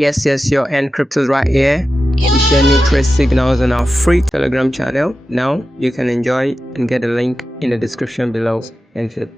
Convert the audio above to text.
Yes, your encrypted right here. We share new trade signals on our free Telegram channel. Now you can enjoy and get a link in the description below. Thank you.